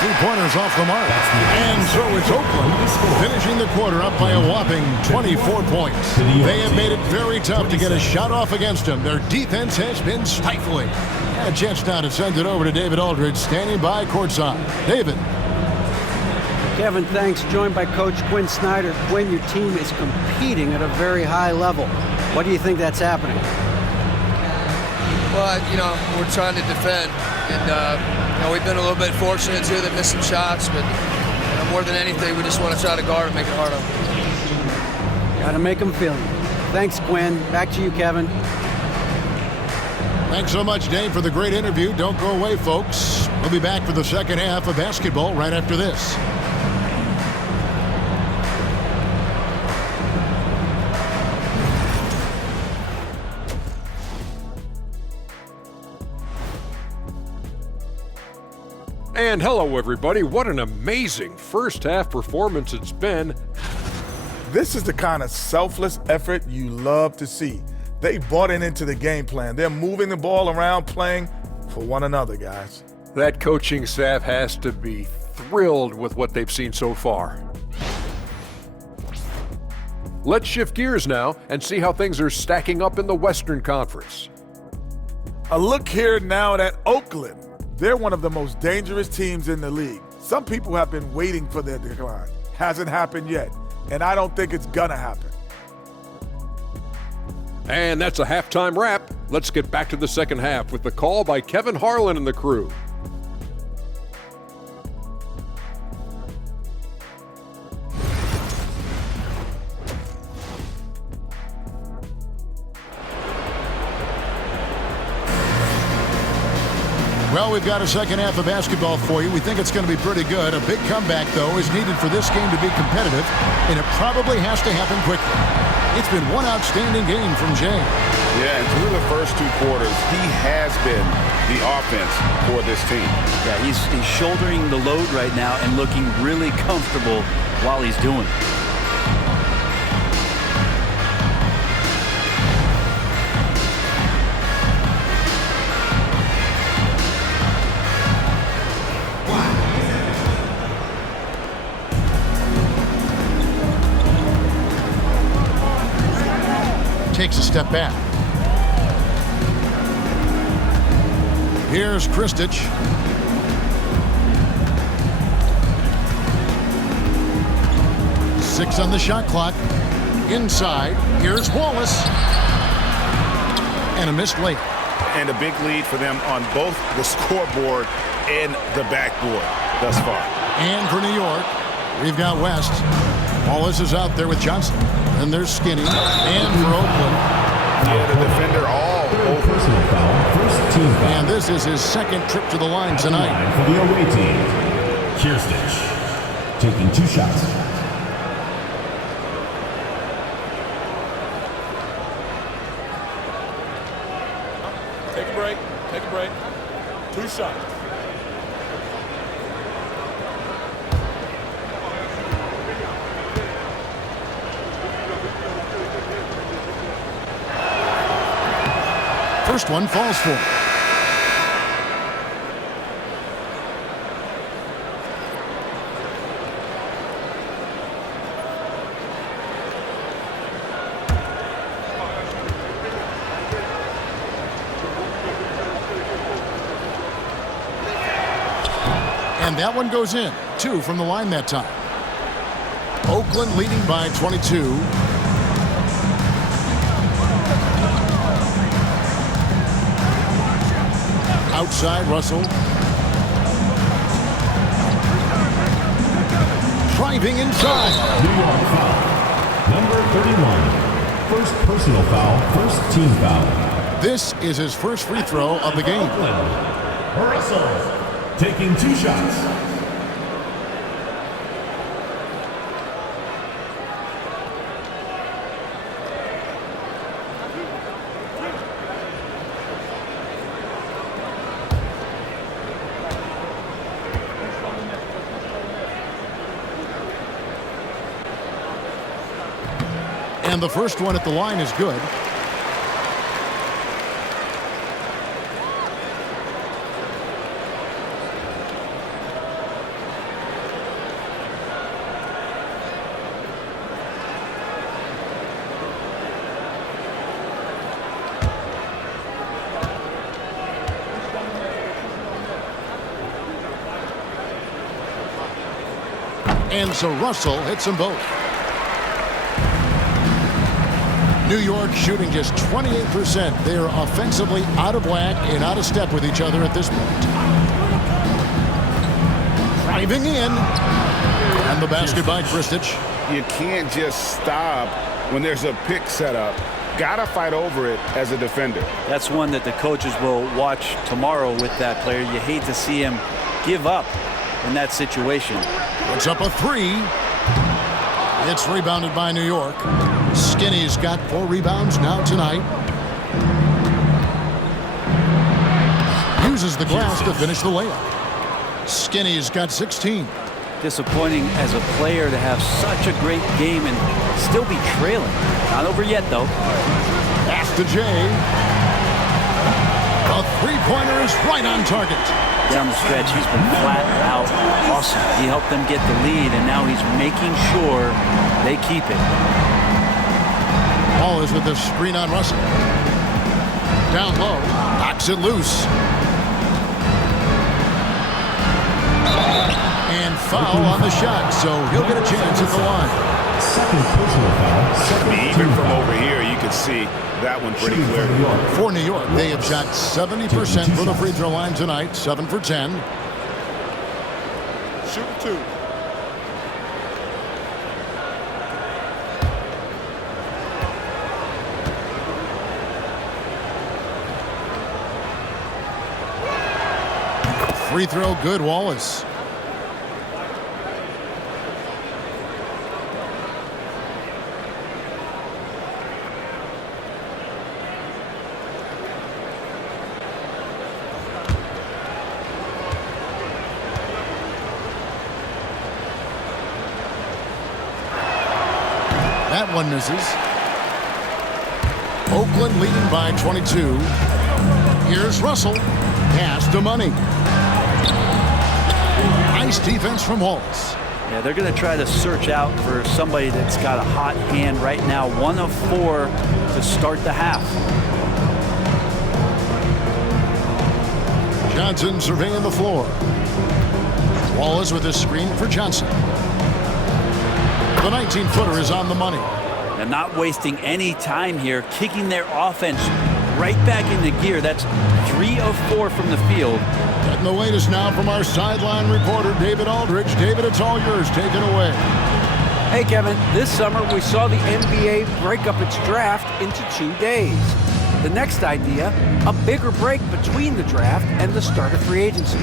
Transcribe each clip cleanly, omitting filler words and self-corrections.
3-pointers off the mark. And so it's Oakland finishing the quarter up by a whopping 24 points. They have made it very tough to get a shot off against them. Their defense has been stifling. And a chance now to send it over to David Aldridge, standing by courtside. David. Kevin, thanks. Joined by Coach Quinn Snyder. Quinn, your team is competing at a very high level. What do you think that's happening? Well, we're trying to defend, and we've been a little bit fortunate too that missed some shots, but more than anything, we just want to try to guard and make it hard on them. Got to make them feel it. Thanks, Quinn. Back to you, Kevin. Thanks so much, Dave, for the great interview. Don't go away, folks. We'll be back for the second half of basketball right after this. And hello, everybody. What an amazing first half performance it's been. This is the kind of selfless effort you love to see. They bought into the game plan. They're moving the ball around, playing for one another, guys. That coaching staff has to be thrilled with what they've seen so far. Let's shift gears now and see how things are stacking up in the Western Conference. A look here now at Oakland. They're one of the most dangerous teams in the league. Some people have been waiting for their decline. Hasn't happened yet, and I don't think it's gonna happen. And that's a halftime wrap. Let's get back to the second half with the call by Kevin Harlan and the crew. Well, we've got a second half of basketball for you. We think it's going to be pretty good. A big comeback, though, is needed for this game to be competitive, and it probably has to happen quickly. It's been one outstanding game from Jay. Yeah, and through the first two quarters, he has been the offense for this team. Yeah, he's shouldering the load right now and looking really comfortable while he's doing it. Takes a step back. Here's Kristich. Six on the shot clock. Inside. Here's Wallace. And a missed layup. And a big lead for them on both the scoreboard and the backboard thus far. And for New York, we've got West. Wallace is out there with Johnson. And there's Skinny. And for Oakland. Yeah, the defender all over. Personal foul, first team foul. And this is his second trip to the line tonight. For the away team, Kirstich taking 2 shots. Take a break. Take a break. 2 shots. First one falls for him. And that one goes in. 2 from the line that time. Oakland leading by 22. Outside, Russell. Driving inside. New York foul. Number 31. First personal foul, first team foul. This is his first free throw of the game. Russell taking 2 shots. And the first one at the line is good. And so Russell hits them both. New York shooting just 28%. They are offensively out of whack and out of step with each other at this point. Driving in. And the basket by Kristich. You can't just stop when there's a pick set up. Gotta fight over it as a defender. That's one that the coaches will watch tomorrow with that player. You hate to see him give up in that situation. Puts up a three. It's rebounded by New York. Skinny's got 4 rebounds now tonight. Uses the glass to finish the layup. Skinny's got 16. Disappointing as a player to have such a great game and still be trailing. Not over yet, though. Pass to Jay. A three-pointer is right on target. Down the stretch, he's been flat out awesome. He helped them get the lead, and now he's making sure they keep it. Ball is with the screen on Russell. Down low, knocks it loose. And foul on the shot, so he'll get a chance at the line. Second personal foul. Even from over here, you can see that one pretty clear. For New York, they have shot 70% from the free throw line tonight, 7 for 10. Shoot 2. Free throw good, Wallace. That one misses. Oakland leading by 22. Here's Russell. Pass to Money. Nice defense from Wallace. Yeah, they're going to try to search out for somebody that's got a hot hand right now. 1 of 4 to start the half. Johnson surveying the floor. Wallace with a screen for Johnson. The 19-footer is on the money. And not wasting any time here, kicking their offense right back into gear. That's 3 of 4 from the field. Getting the latest now from our sideline reporter, David Aldridge. David, it's all yours. Take it away. Hey, Kevin, this summer we saw the NBA break up its draft into 2 days. The next idea, a bigger break between the draft and the start of free agency.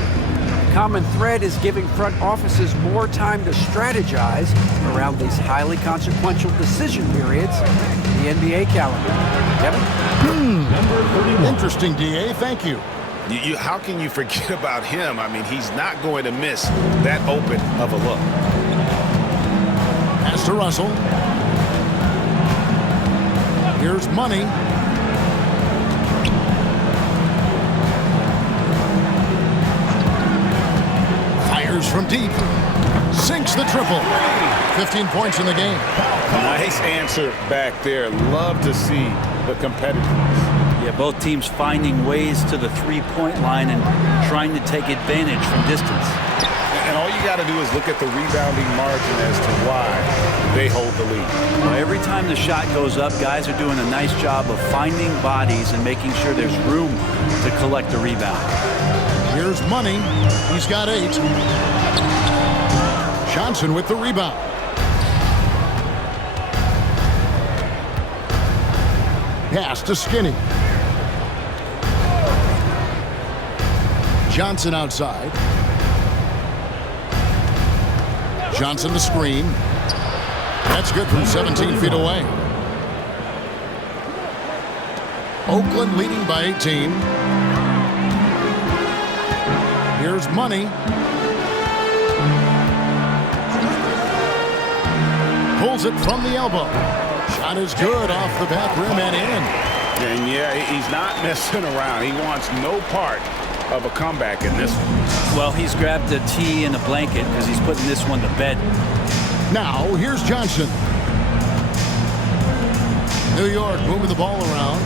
Common thread is giving front offices more time to strategize around these highly consequential decision periods in the NBA calendar. Kevin? Interesting, DA. Thank you. How can you forget about him? I mean, he's not going to miss that open of a look. Pass to Russell. Here's Money. Fires from deep. Sinks the triple. 15 points in the game. Nice answer back there. Love to see the competitiveness. Yeah, both teams finding ways to the three-point line and trying to take advantage from distance. And all you got to do is look at the rebounding margin as to why they hold the lead. Well, every time the shot goes up, guys are doing a nice job of finding bodies and making sure there's room to collect the rebound. Here's Money. He's got 8. Johnson with the rebound. Pass to Skinny. Johnson outside. Johnson the screen. That's good from 17 feet away. Oakland leading by 18. Here's Money. Pulls it from the elbow. Shot is good off the back rim and in. And yeah, he's not messing around. He wants no part of a comeback in this one. Well, he's grabbed a tee and a blanket because he's putting this one to bed. Now, here's Johnson. New York moving the ball around.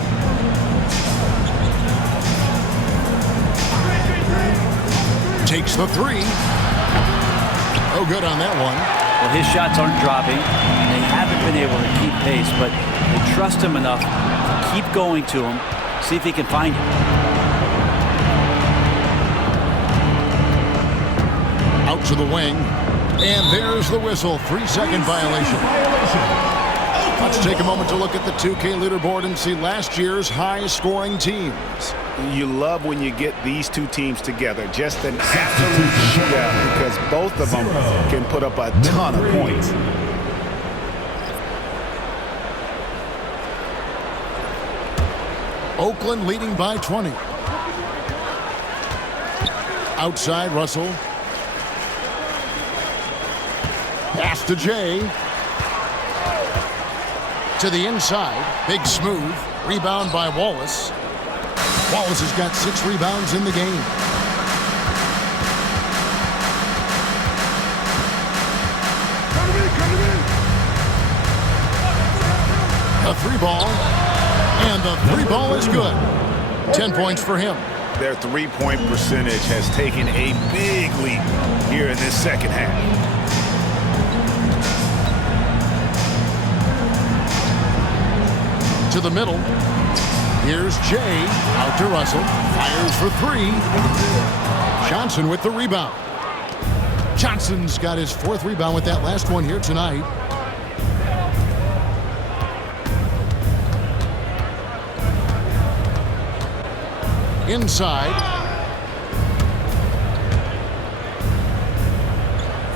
Takes the 3. No good on that one. Well, his shots aren't dropping. They haven't been able to keep pace, but they trust him enough to keep going to him, see if he can find it. Out to the wing. And there's the whistle. 3-second violation. Let's take a moment to look at the 2K leaderboard and see last year's high-scoring teams. You love when you get these two teams together. Just an absolute shootout because both of them can put up a ton of points. Oakland leading by 20. Outside, Russell. Pass to Jay. To the inside. Big smooth. Rebound by Wallace. Wallace has got 6 rebounds in the game. A 3-ball. And the 3-ball is good. 10 points for him. Their three-point percentage has taken a big leap here in this second half. To the middle. Here's Jay. Out to Russell. Fires for 3. Johnson with the rebound. Johnson's got his 4th rebound with that last one here tonight. Inside.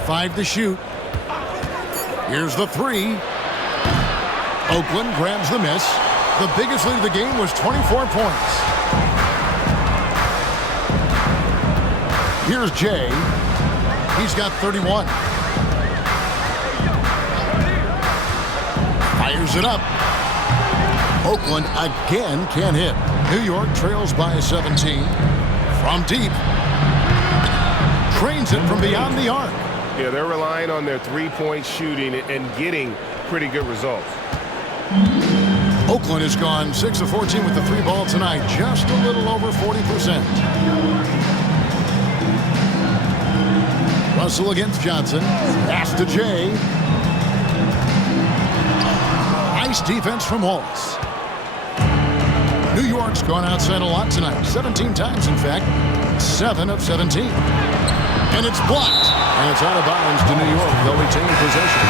5 to shoot. Here's the 3. Oakland grabs the miss. The biggest lead of the game was 24 points. Here's Jay. He's got 31. Fires it up. Oakland again can't hit. New York trails by 17. From deep. Trains it from beyond the arc. Yeah, they're relying on their three-point shooting and getting pretty good results. Oakland has gone 6 of 14 with the 3-ball tonight, just a little over 40%. Russell against Johnson. Pass to Jay. Nice defense from Wallace. New York's gone outside a lot tonight, 17 times in fact, 7 of 17. And it's blocked. And it's out of bounds to New York. They'll retain possession.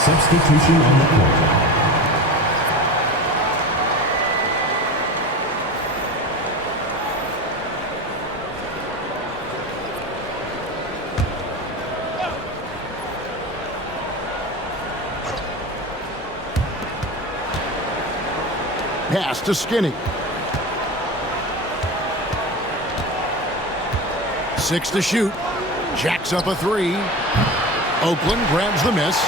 Substitution on the court. Pass to Skinny. 6 to shoot. Jacks up a 3. Oakland grabs the miss.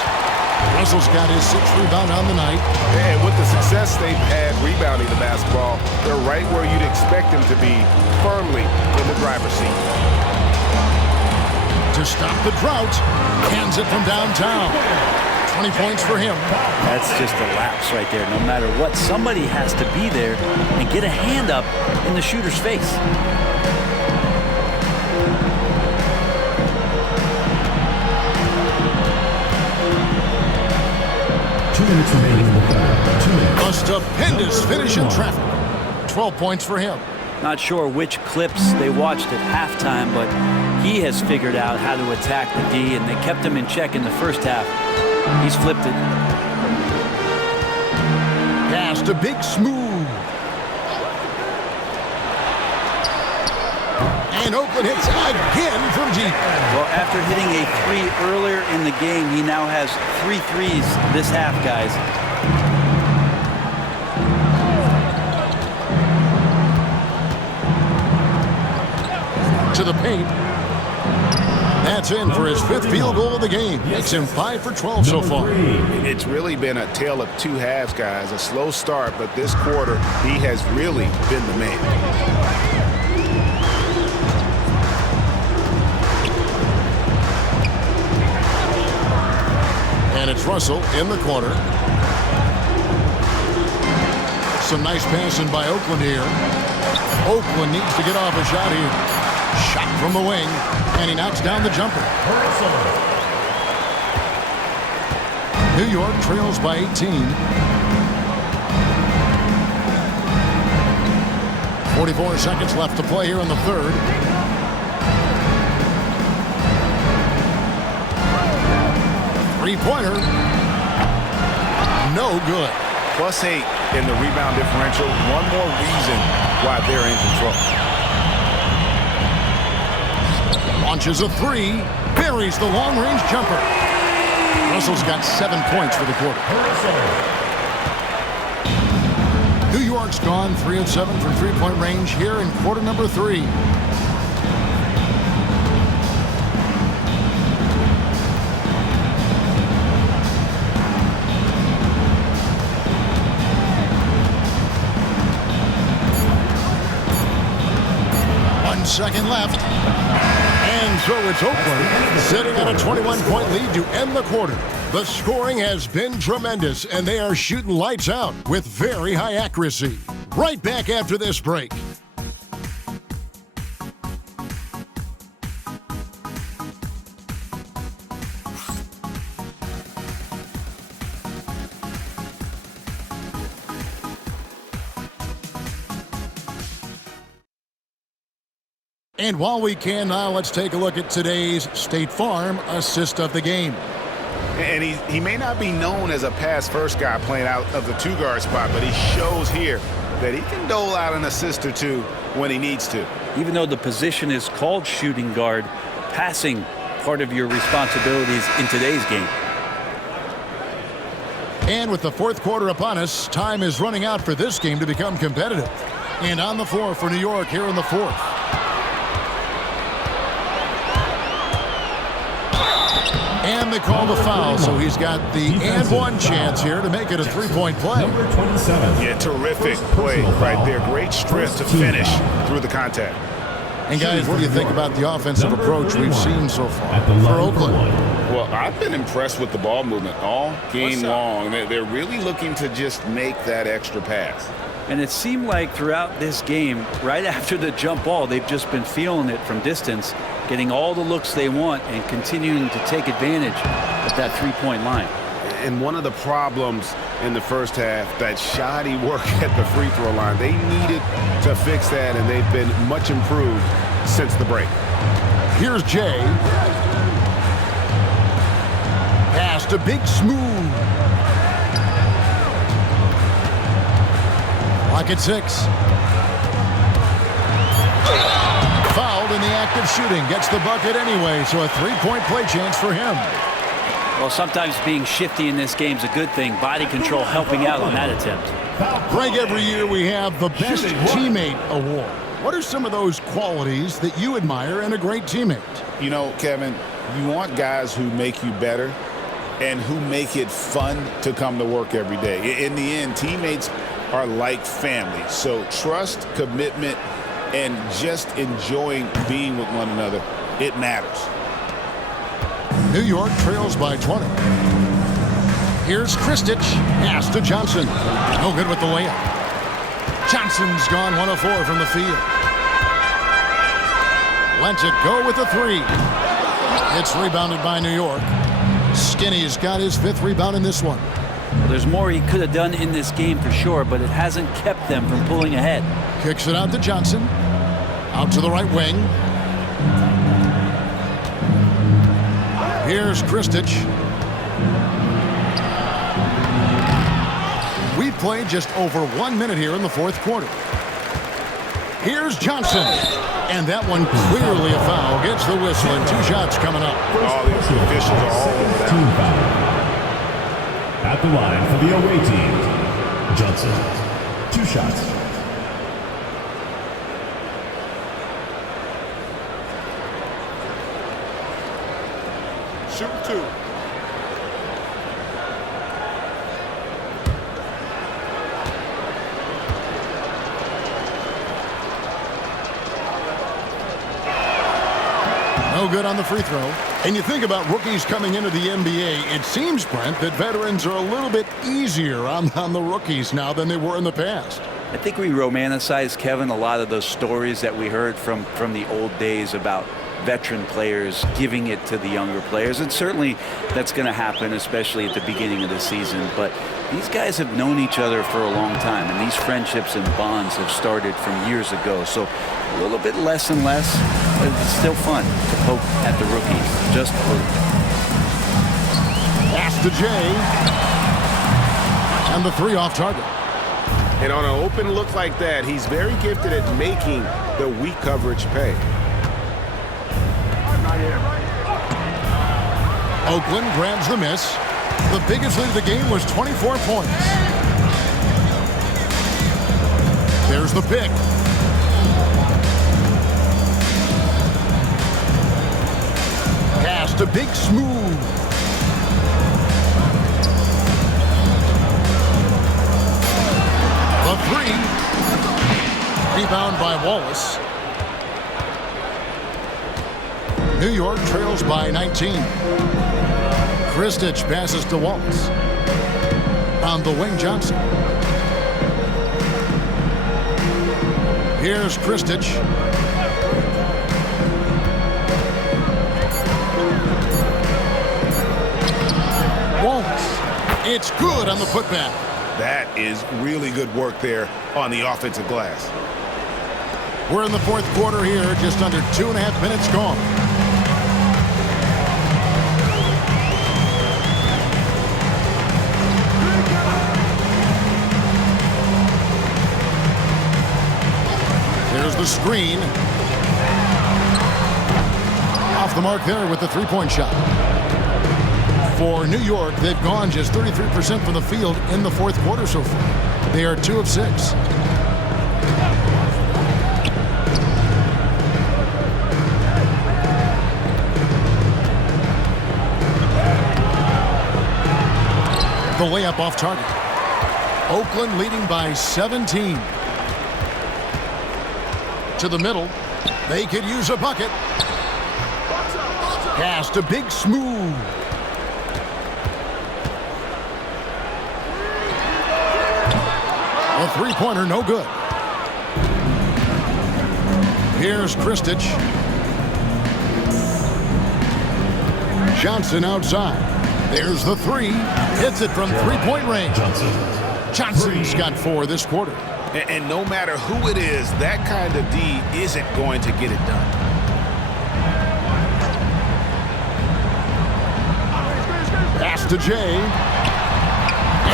Russell's got his 6th rebound on the night. And with the success they've had rebounding the basketball, they're right where you'd expect them to be, firmly in the driver's seat. To stop the drought, hands it from downtown. 20 points for him. That's just a lapse right there. No matter what, somebody has to be there and get a hand up in the shooter's face. Remaining in the third. 2 minutes. A stupendous finish in traffic. 12 points for him. Not sure which clips they watched at halftime, but he has figured out how to attack the D, and they kept him in check in the first half. He's flipped it. Pass to Big Smooth. And Oakland hits again from deep. Well, after hitting a 3 earlier in the game, he now has 3 threes this half, guys. To the paint. That's in for his 5th field goal of the game. Makes him 5 for 12 so far. It's really been a tale of 2 halves, guys. A slow start, but this quarter, he has really been the man. And it's Russell in the corner. Some nice passing by Oakland here. Oakland needs to get off a shot here. Shot from the wing. And he knocks down the jumper. New York trails by 18. 44 seconds left to play here in the third. Three-pointer. No good. +8 in the rebound differential. One more reason why they're in control. Launches a three. Buries the long-range jumper. Russell's got 7 points for the quarter. New York's gone 3 of 7 from three-point range here in quarter number 3. Second left. And so it's Oakland sitting on a 21-point lead to end the quarter. The scoring has been tremendous, and they are shooting lights out with very high accuracy. Right back after this break. And while we can now, let's take a look at today's State Farm assist of the game. And he may not be known as a pass-first guy playing out of the two-guard spot, but he shows here that he can dole out an assist or two when he needs to. Even though the position is called shooting guard, passing part of your responsibilities in today's game. And with the fourth quarter upon us, time is running out for this game to become competitive. And on the floor for New York here in the fourth. And they call the foul, so he's got the and one chance here to make it a three-point play. Number 27. Yeah, terrific play right there. Great strength to finish through the contact. And guys, what do you think about the offensive approach we've seen so far for Oakland? Well, I've been impressed with the ball movement all game long. They're really looking to just make that extra pass. And it seemed like throughout this game, right after the jump ball, they've just been feeling it from distance, getting all the looks they want and continuing to take advantage of that three-point line. And one of the problems in the first half, that shoddy work at the free throw line, they needed to fix that, and they've been much improved since the break. Here's Jay. Pass to Big Smooth. Clock at 6. Fouled in the act of shooting. Gets the bucket anyway, so a three-point play chance for him. Well, sometimes being shifty in this game is a good thing. Body control helping out on that attempt. Greg, every year we have the Best Teammate Award. What are some of those qualities that you admire in a great teammate? You know, Kevin, you want guys who make you better and who make it fun to come to work every day. In the end, teammates are like family. So trust, commitment, and just enjoying being with one another, it matters. New York trails by 20. Here's Kristich. Pass to Johnson. No good with the layup. Johnson's gone 1 of 4 from the field. Lets it go with a 3. It's rebounded by New York. Skinny's got his 5th rebound in this one. Well, there's more he could have done in this game for sure, but it hasn't kept them from pulling ahead. Kicks it out to Johnson. Out to the right wing. Here's Kristich. We've played just over 1 minute here in the fourth quarter. Here's Johnson. And that one clearly a foul. Gets the whistle and 2 shots coming up. All the officials are all over that. Team foul. At the line for the away team, Johnson. 2 shots. Shoot 2. No good on the free throw. And you think about rookies coming into the NBA, it seems, Brent, that veterans are a little bit easier on the rookies now than they were in the past. I think we romanticize, Kevin, a lot of those stories that we heard from the old days about veteran players giving it to the younger players. And certainly that's going to happen, especially at the beginning of the season. But these guys have known each other for a long time, and these friendships and bonds have started from years ago. So a little bit less and less, but it's still fun to poke at the rookies. Just Pass to Jay. And the 3 off target. And on an open look like that, he's very gifted at making the weak coverage pay. Oakland grabs the miss. The biggest lead of the game was 24 points. There's the pick. Pass to Big Smooth. The 3. Rebound by Wallace. New York trails by 19. Kristich passes to Wallace. On the wing, Johnson. Here's Kristich. Wallace. It's good on the putback. That is really good work there on the offensive glass. We're in the 4th quarter here, just under 2.5 minutes gone. There's the screen. Off the mark there with the 3-point shot. For New York, they've gone just 33% from the field in the 4th quarter so far. They are 2 of 6. The layup off target. Oakland leading by 17. To the middle. They could use a bucket. Pass to Big Smooth. A 3-pointer, no good. Here's Kristich. Johnson outside. There's the 3. Hits it from 3-point range. Johnson's got 4 this quarter. And no matter who it is, that kind of D isn't going to get it done. Pass to Jay.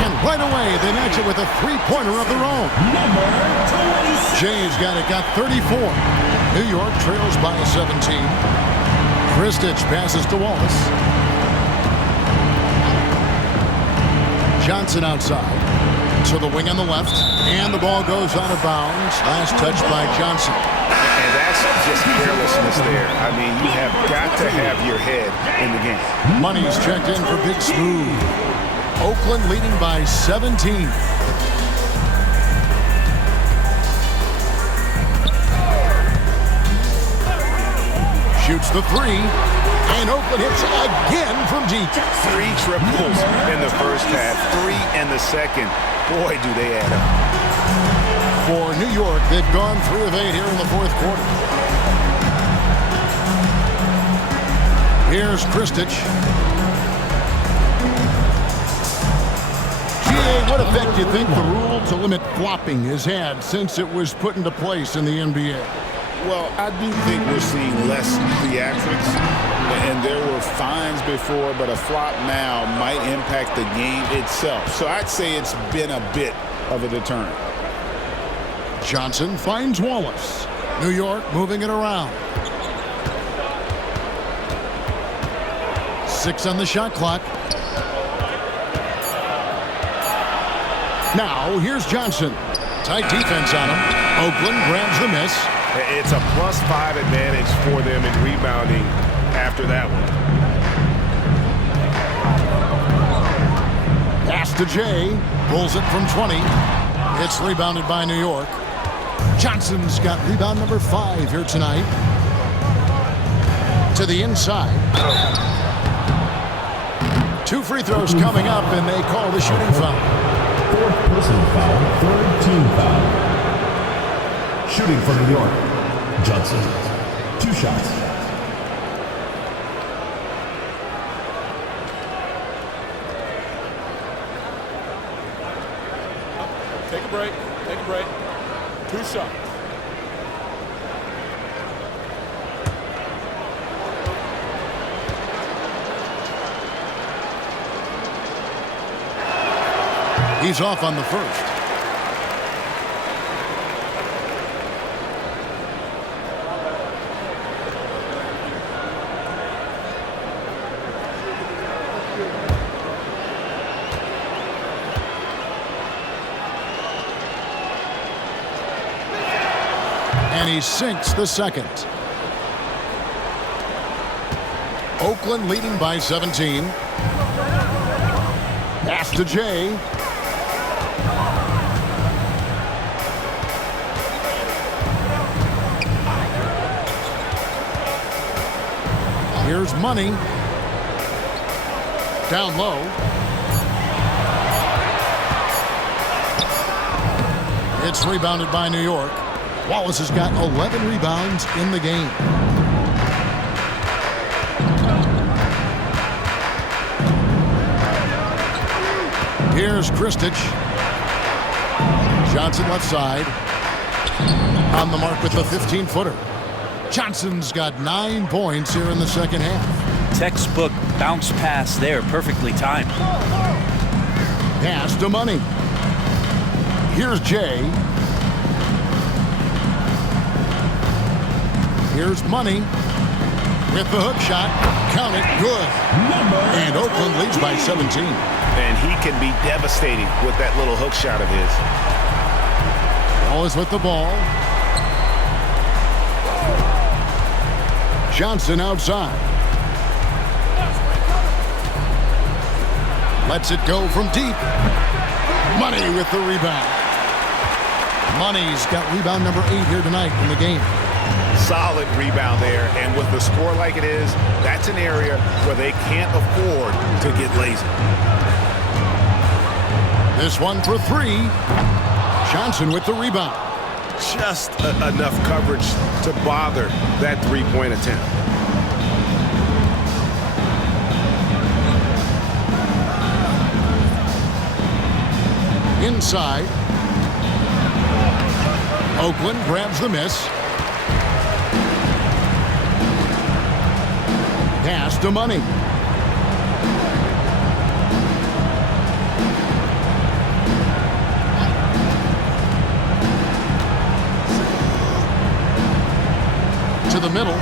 And right away, they match it with a 3-pointer of their own. Jay's got 34. New York trails by 17. Kristich passes to Wallace. Johnson outside. To the wing on the left. And the ball goes out of bounds. Last touch by Johnson. And that's just carelessness there. I mean, you have got to have your head in the game. Money's checked in for Big Smooth. Oakland leading by 17. Shoots the 3. And Oakland hits again from deep. 3 triples in the first half, 3 in the second. Boy, do they add up. For New York, they've gone 3 of 8 here in the 4th quarter. Here's Kristich. GA, what effect do you think the rule to limit flopping has had since it was put into place in the NBA? Well, I do think we're seeing less theatrics, and there were fines before, but a flop now might impact the game itself. So I'd say it's been a bit of a deterrent. Johnson finds Wallace. New York moving it around. 6 on the shot clock. Now, here's Johnson. Tight defense on him. Oakland grabs the miss. It's a +5 advantage for them in rebounding after that one. Pass to Jay. Pulls it from 20. It's rebounded by New York. Johnson's got rebound number 5 here tonight. To the inside. 2 free throws coming up, and they call the shooting foul. 4th personal foul, 3rd team foul. Shooting for New York, Johnson. 2 shots. a break. Take a break. 2 shots. He's off on the first. And he sinks the second. Oakland leading by 17. Pass to Jay. Here's Money. Down low. It's rebounded by New York. Wallace has got 11 rebounds in the game. Here's Kristich. Johnson left side. On the mark with the 15-footer. Johnson's got 9 points here in the second half. Textbook bounce pass there, perfectly timed. Pass to Money. Here's Jay. Here's Money with the hook shot. Count it. Good. And Oakland leads by 17. And he can be devastating with that little hook shot of his. Wallace with the ball. Johnson outside. Lets it go from deep. Money with the rebound. Money's got rebound number 8 here tonight in the game. Solid rebound there, and with the score like it is, that's an area where they can't afford to get lazy. This one for 3. Johnson with the rebound. Just enough coverage to bother that three-point attempt. Inside. Oakland grabs the miss. Pass to Money. To the middle.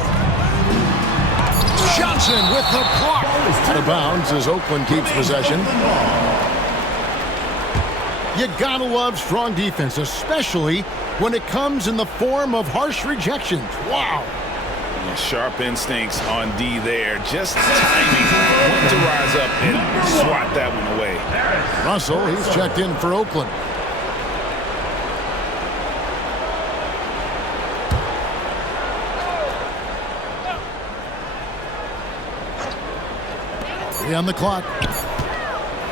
Johnson with the block. Out of bounds as Oakland keeps possession. You gotta love strong defense, especially when it comes in the form of harsh rejections. Wow. Sharp instincts on D there. Just timing when to rise up and swat that one away. Russell, he's checked in for Oakland. On the clock.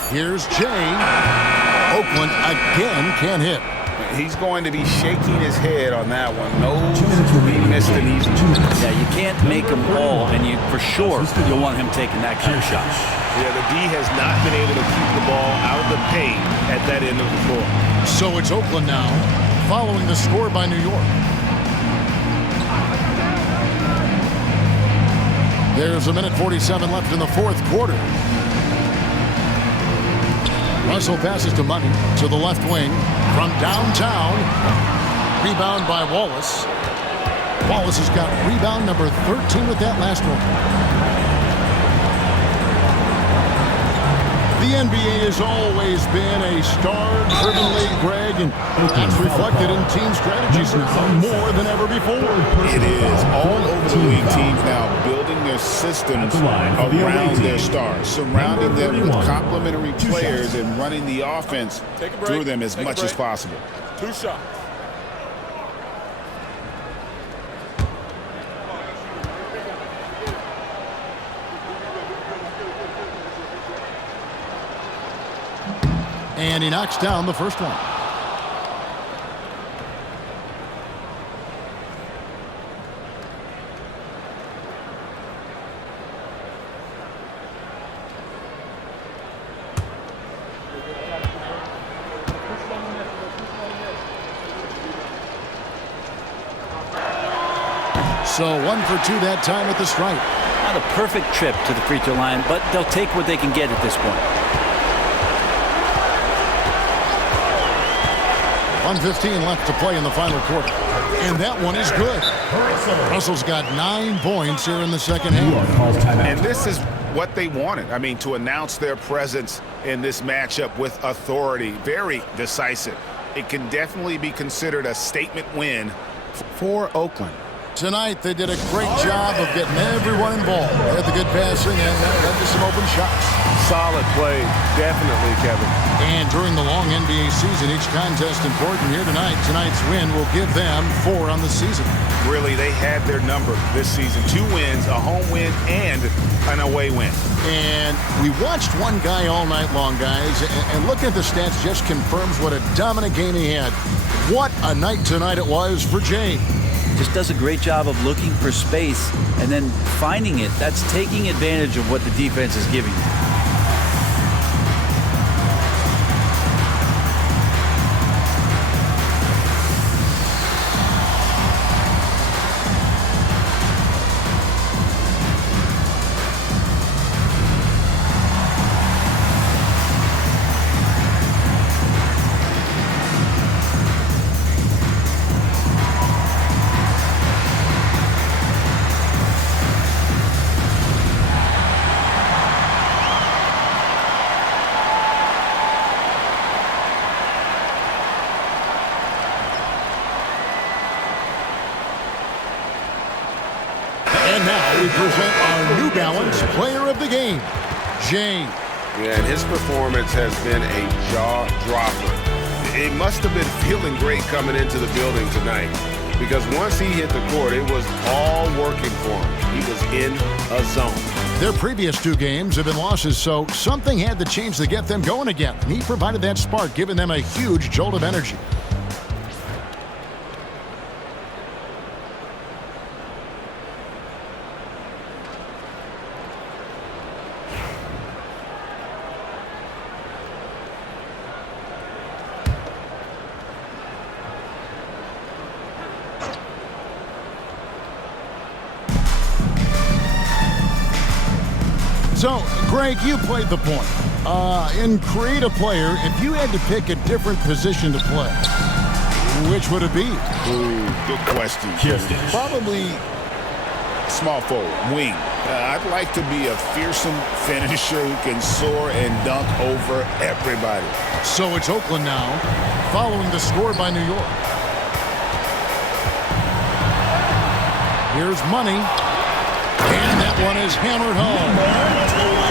Here's Jay. Oakland again can't hit. He's going to be shaking his head on that one. No, he missed an easy. Yeah, you can't make them all, and you for sure you'll want him taking that kind of shot. Yeah, the D has not been able to keep the ball out of the paint at that end of the floor. So it's Oakland now, following the score by New York. There's 1:47 left in the fourth quarter. Russell passes to Money to the left wing from downtown. Rebound by Wallace. Wallace has got rebound number 13 with that last one. The NBA has always been a star-driven league, Greg, and that's reflected in team strategies now more than ever before. It is. All over the league, teams now building their systems around their stars, surrounding them with complementary players and running the offense through them as much as possible. 2 shots. And he knocks down the first one. So 1 for 2 that time at the stripe. Not a perfect trip to the free throw line, but they'll take what they can get at this point. 1:15 left to play in the final quarter. And that one is good. Russell's got 9 points here in the second half. And this is what they wanted. I mean, to announce their presence in this matchup with authority. Very decisive. It can definitely be considered a statement win for Oakland. Tonight, they did a great job of getting everyone involved. They had the good passing, and that led to some open shots. Solid play, definitely, Kevin. And during the long NBA season, each contest important. Here tonight, tonight's win will give them 4 on the season. Really, they had their number this season. 2 wins, a home win, and an away win. And we watched one guy all night long, guys, and looking at the stats just confirms what a dominant game he had. What a night tonight it was for Jay. Just does a great job of looking for space and then finding it. That's taking advantage of what the defense is giving you. And now we present our New Balance Player of the Game, Jay. Yeah, and his performance has been a jaw-dropper. It must have been feeling great coming into the building tonight because once he hit the court, it was all working for him. He was in a zone. Their previous 2 games have been losses, so something had to change to get them going again. And he provided that spark, giving them a huge jolt of energy. So, Greg, you played the point. In creative player, if you had to pick a different position to play, which would it be? Ooh, good question. Probably small forward, wing. I'd like to be a fearsome finisher who can soar and dunk over everybody. So it's Oakland now, following the score by New York. Here's Money. And that one is hammered home.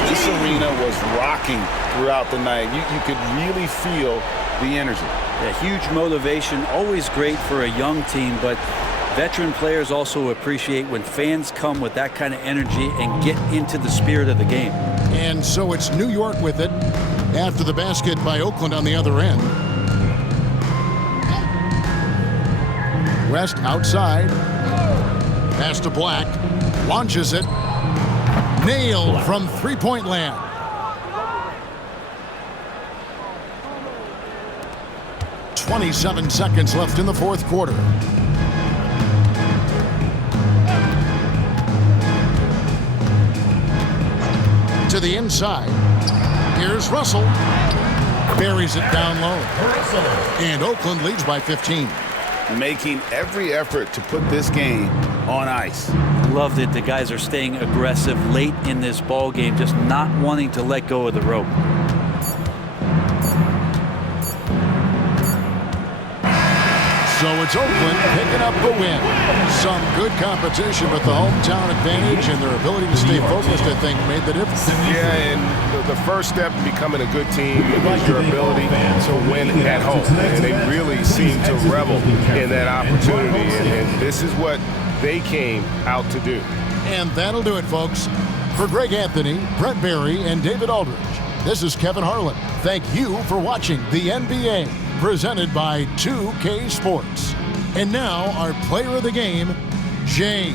This arena was rocking throughout the night. You could really feel the energy. A huge motivation, always great for a young team, but veteran players also appreciate when fans come with that kind of energy and get into the spirit of the game. And so it's New York with it after the basket by Oakland on the other end. West outside. Pass to Black. Launches it. Nailed from three-point land. .27 seconds left in the fourth quarter. To the inside. Here's Russell. Buries it down low. And Oakland leads by 15. Making every effort to put this game on ice. Loved it. The guys are staying aggressive late in this ball game, just not wanting to let go of the rope. So it's Oakland picking up the win. Some good competition, but the hometown advantage and their ability to stay focused, I think, made the difference. Yeah, and the first step in becoming a good team is your ability to win at home. And they really seem to revel in that opportunity. And this is what they came out to do. And that'll do it, folks. For Greg Anthony, Brett Berry, and David Aldridge, this is Kevin Harlan. Thank you for watching the NBA, presented by 2K Sports. And now, our player of the game, Jay.